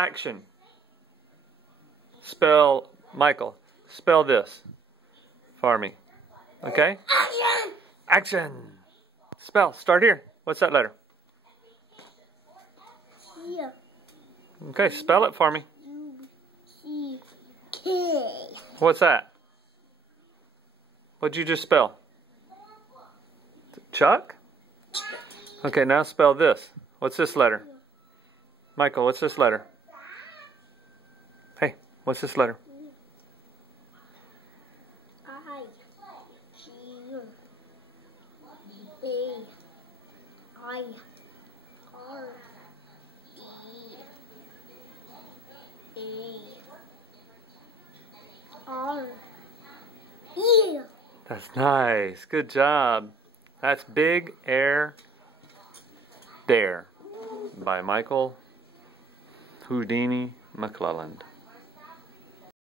action. Spell, Michael, spell this for me. Okay? Action! Action! Spell, start here. What's that letter? Here. Okay, spell it for me. U-C-K. What's that? What'd you just spell? Chuck? Okay, now spell this. What's this letter? Michael, what's this letter? Hey, what's this letter? I-G-R-E-R-E. That's nice. Good job. That's Big Air Dare by Michael Houdini McClelland.